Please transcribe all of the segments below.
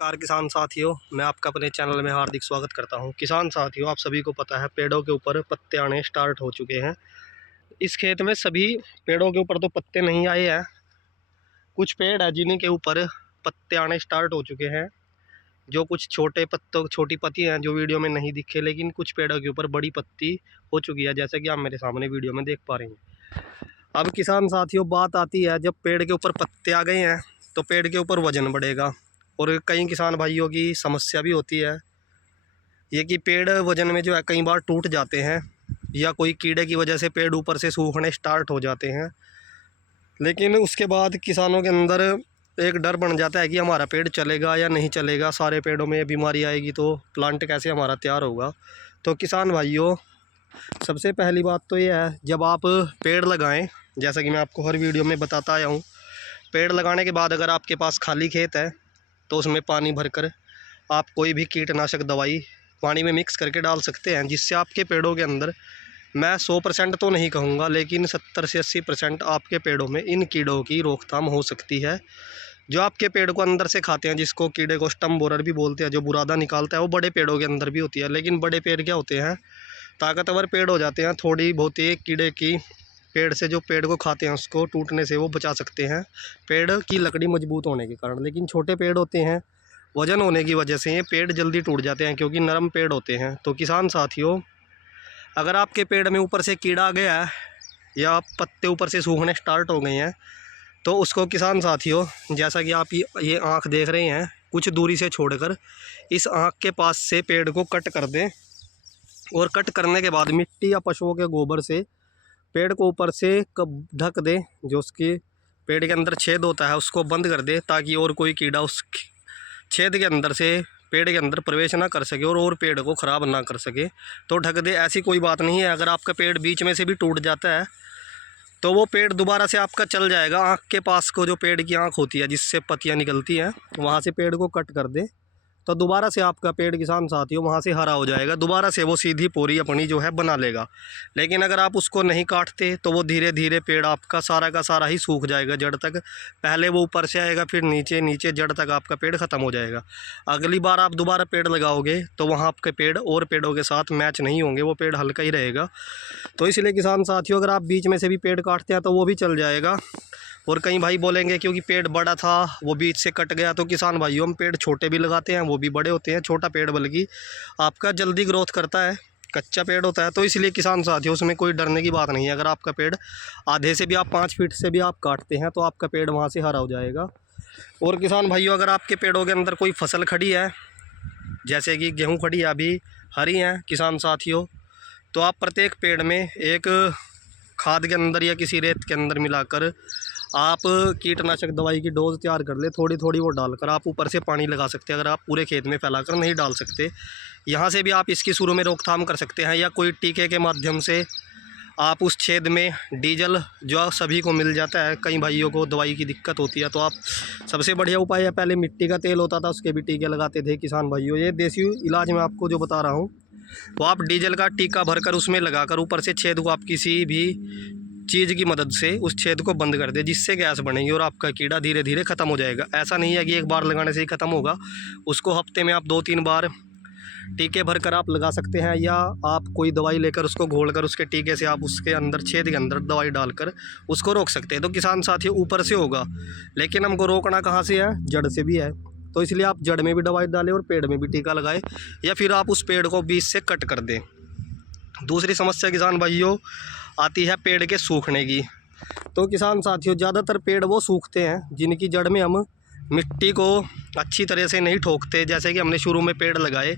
Car किसान साथियों, मैं आपका अपने चैनल में हार्दिक स्वागत करता हूं। किसान साथियों, आप सभी को पता है पेड़ों के ऊपर पत्ते आने स्टार्ट हो चुके हैं। इस खेत में सभी पेड़ों के ऊपर तो पत्ते नहीं आए हैं, कुछ पेड़ है जिन्हीं के ऊपर पत्ते आने स्टार्ट हो चुके हैं। जो कुछ छोटे पत्तों छोटी पत्ती हैं जो वीडियो में नहीं दिखे, लेकिन कुछ पेड़ों के ऊपर बड़ी पत्ती हो चुकी है, जैसे कि आप मेरे सामने वीडियो में देख पा रहे हैं। अब किसान साथियों, बात आती है जब पेड़ के ऊपर पत्ते आ गए हैं तो पेड़ के ऊपर वजन बढ़ेगा। और कई किसान भाइयों की समस्या भी होती है ये कि पेड़ वजन में जो है कई बार टूट जाते हैं, या कोई कीड़े की वजह से पेड़ ऊपर से सूखने स्टार्ट हो जाते हैं। लेकिन उसके बाद किसानों के अंदर एक डर बन जाता है कि हमारा पेड़ चलेगा या नहीं चलेगा, सारे पेड़ों में बीमारी आएगी तो प्लांट कैसे हमारा तैयार होगा। तो किसान भाइयों, सबसे पहली बात तो ये है, जब आप पेड़ लगाएं, जैसा कि मैं आपको हर वीडियो में बताता आया हूँ, पेड़ लगाने के बाद अगर आपके पास खाली खेत है तो उसमें पानी भरकर आप कोई भी कीटनाशक दवाई पानी में मिक्स करके डाल सकते हैं, जिससे आपके पेड़ों के अंदर, मैं 100% तो नहीं कहूँगा, लेकिन 70 से 80% आपके पेड़ों में इन कीड़ों की रोकथाम हो सकती है। जो आपके पेड़ को अंदर से खाते हैं, जिसको कीड़े को स्टम बोरर भी बोलते हैं, जो बुरादा निकालता है, वो बड़े पेड़ों के अंदर भी होती है। लेकिन बड़े पेड़ क्या होते हैं, ताकतवर पेड़ हो जाते हैं। थोड़ी बहुत एक कीड़े की पेड़ से जो पेड़ को खाते हैं उसको टूटने से वो बचा सकते हैं, पेड़ की लकड़ी मजबूत होने के कारण। लेकिन छोटे पेड़ होते हैं, वजन होने की वजह से ये पेड़ जल्दी टूट जाते हैं, क्योंकि नरम पेड़ होते हैं। तो किसान साथियों, अगर आपके पेड़ में ऊपर से कीड़ा आ गया है या पत्ते ऊपर से सूखने स्टार्ट हो गए हैं, तो उसको किसान साथियों, जैसा कि आप ये आँख देख रहे हैं, कुछ दूरी से छोड़कर इस आँख के पास से पेड़ को कट कर दें। और कट करने के बाद मिट्टी या पशुओं के गोबर से पेड़ को ऊपर से ढक दें। जो उसके पेड़ के अंदर छेद होता है उसको बंद कर दे, ताकि और कोई कीड़ा उस छेद के अंदर से पेड़ के अंदर प्रवेश ना कर सके और पेड़ को ख़राब ना कर सके। तो ढक दे, ऐसी कोई बात नहीं है। अगर आपका पेड़ बीच में से भी टूट जाता है तो वो पेड़ दोबारा से आपका चल जाएगा। आँख के पास को जो पेड़ की आँख होती है जिससे पत्तियाँ निकलती हैं, वहाँ से पेड़ को कट कर दे, तो दोबारा से आपका पेड़ किसान साथियों वहाँ से हरा हो जाएगा। दोबारा से वो सीधी पोरी अपनी जो है बना लेगा। लेकिन अगर आप उसको नहीं काटते तो वो धीरे धीरे पेड़ आपका सारा का सारा ही सूख जाएगा जड़ तक। पहले वो ऊपर से आएगा, फिर नीचे, नीचे जड़ तक आपका पेड़ ख़त्म हो जाएगा। अगली बार आप दोबारा पेड़ लगाओगे तो वहाँ आपके पेड़ और पेड़ों के साथ मैच नहीं होंगे, वो पेड़ हल्का ही रहेगा। तो इसलिए किसान साथियों, अगर आप बीच में से भी पेड़ काटते हैं तो वो भी चल जाएगा। और कई भाई बोलेंगे क्योंकि पेड़ बड़ा था वो बीच से कट गया। तो किसान भाइयों, हम पेड़ छोटे भी लगाते हैं, वो भी बड़े होते हैं। छोटा पेड़ बल्कि आपका जल्दी ग्रोथ करता है, कच्चा पेड़ होता है। तो इसलिए किसान साथियों, उसमें कोई डरने की बात नहीं है। अगर आपका पेड़ आधे से भी आप 5 फीट से भी आप काटते हैं तो आपका पेड़ वहाँ से हरा हो जाएगा। और किसान भाइयों, अगर आपके पेड़ों के अंदर कोई फसल खड़ी है, जैसे कि गेहूँ खड़ी है, अभी हरी हैं किसान साथियों, तो आप प्रत्येक पेड़ में एक खाद के अंदर या किसी रेत के अंदर मिलाकर आप कीटनाशक दवाई की डोज तैयार कर ले। थोड़ी थोड़ी वो डालकर आप ऊपर से पानी लगा सकते हैं। अगर आप पूरे खेत में फैलाकर नहीं डाल सकते, यहाँ से भी आप इसकी शुरू में रोकथाम कर सकते हैं, या कोई टीके के माध्यम से आप उस छेद में डीजल, जो सभी को मिल जाता है, कई भाइयों को दवाई की दिक्कत होती है, तो आप सबसे बढ़िया उपाय है, पहले मिट्टी का तेल होता था उसके भी टीके लगाते थे किसान भाइयों। ये देसी इलाज मैं आपको जो बता रहा हूँ, तो आप डीजल का टीका भरकर उसमें लगाकर ऊपर से छेद को आप किसी भी चीज़ की मदद से उस छेद को बंद कर दे, जिससे गैस बनेगी और आपका कीड़ा धीरे धीरे ख़त्म हो जाएगा। ऐसा नहीं है कि एक बार लगाने से ही ख़त्म होगा, उसको हफ्ते में आप 2-3 बार टीके भरकर आप लगा सकते हैं, या आप कोई दवाई लेकर उसको घोलकर उसके टीके से आप उसके अंदर छेद के अंदर दवाई डालकर उसको रोक सकते हैं। तो किसान साथियों, ऊपर से होगा, लेकिन हमको रोकना कहाँ से है, जड़ से भी है। तो इसलिए आप जड़ में भी दवाई डालें और पेड़ में भी टीका लगाएं, या फिर आप उस पेड़ को बीच से कट कर दें। दूसरी समस्या किसान भाइयों आती है पेड़ के सूखने की। तो किसान साथियों, ज़्यादातर पेड़ वो सूखते हैं जिनकी जड़ में हम मिट्टी को अच्छी तरह से नहीं ठोकते। जैसे कि हमने शुरू में पेड़ लगाए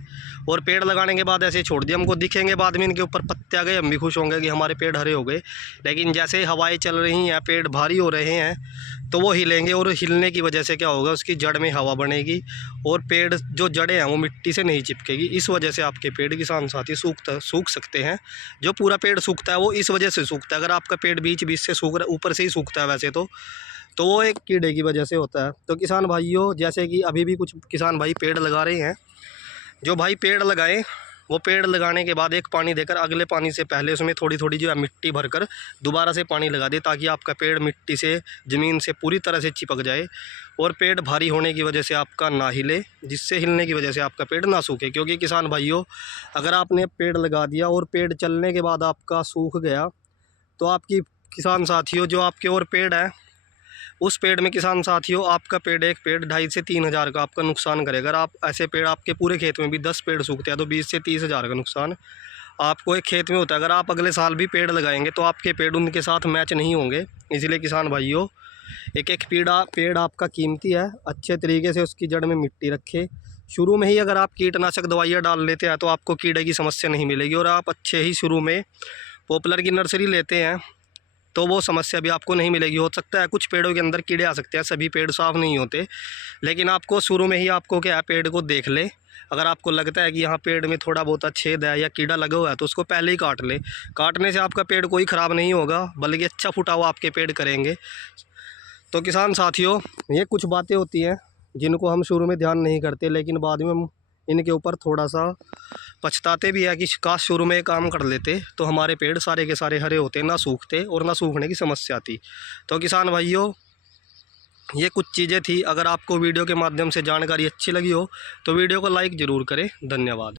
और पेड़ लगाने के बाद ऐसे छोड़ दिया, हमको दिखेंगे बाद में इनके ऊपर पत्ते आ गए, हम भी खुश होंगे कि हमारे पेड़ हरे हो गए। लेकिन जैसे हवाएं चल रही हैं, पेड़ भारी हो रहे हैं, तो वो हिलेंगे, और हिलने की वजह से क्या होगा, उसकी जड़ में हवा बनेगी और पेड़ जो जड़ें हैं वो मिट्टी से नहीं चिपकेगी। इस वजह से आपके पेड़ किसान साथी सूख सकते हैं। जो पूरा पेड़ सूखता है वो इस वजह से सूखता है। अगर आपका पेड़ बीच बीच से सूख रहा, ऊपर से ही सूखता है वैसे तो वो एक कीड़े की वजह से होता है। तो किसान भाइयों, जैसे कि अभी भी कुछ किसान भाई पेड़ लगा रहे हैं, जो भाई पेड़ लगाएं वो पेड़ लगाने के बाद एक पानी देकर अगले पानी से पहले उसमें थोड़ी थोड़ी जो है मिट्टी भरकर दोबारा से पानी लगा दे, ताकि आपका पेड़ मिट्टी से, ज़मीन से पूरी तरह से चिपक जाए और पेड़ भारी होने की वजह से आपका ना हिले, जिससे हिलने की वजह से आपका पेड़ ना सूखे। क्योंकि किसान भाइयों, अगर आपने पेड़ लगा दिया और पेड़ चलने के बाद आपका सूख गया, तो आपकी किसान साथियों जो आपके और पेड़ हैं, उस पेड़ में किसान साथियों आपका पेड़, एक पेड़ 2,500 से 3,000 का आपका नुकसान करेगा। अगर आप ऐसे पेड़, आपके पूरे खेत में भी 10 पेड़ सूखते हैं तो 20 से 30,000 का नुकसान आपको एक खेत में होता है। अगर आप अगले साल भी पेड़ लगाएंगे तो आपके पेड़ उनके साथ मैच नहीं होंगे। इसलिए किसान भाइयों, एक एक पेड़ आपका कीमती है। अच्छे तरीके से उसकी जड़ में मिट्टी रखे। शुरू में ही अगर आप कीटनाशक दवाइयाँ डाल लेते हैं तो आपको कीड़े की समस्या नहीं मिलेगी, और आप अच्छे ही शुरू में पॉपुलर की नर्सरी लेते हैं तो वो समस्या भी आपको नहीं मिलेगी। हो सकता है कुछ पेड़ों के अंदर कीड़े आ सकते हैं, सभी पेड़ साफ़ नहीं होते, लेकिन आपको शुरू में ही आपको क्या है, पेड़ को देख ले। अगर आपको लगता है कि यहाँ पेड़ में थोड़ा बहुत छेद है या कीड़ा लगा हुआ है तो उसको पहले ही काट ले। काटने से आपका पेड़ कोई ख़राब नहीं होगा, बल्कि अच्छा फुटा हुआ आपके पेड़ करेंगे। तो किसान साथियों, ये कुछ बातें होती हैं जिनको हम शुरू में ध्यान नहीं करते, लेकिन बाद में हम इनके ऊपर थोड़ा सा पछताते भी है कि काश शुरू में काम कर लेते तो हमारे पेड़ सारे के सारे हरे होते, ना सूखते और ना सूखने की समस्या आती। तो किसान भाइयों, ये कुछ चीज़ें थी। अगर आपको वीडियो के माध्यम से जानकारी अच्छी लगी हो तो वीडियो को लाइक ज़रूर करें। धन्यवाद।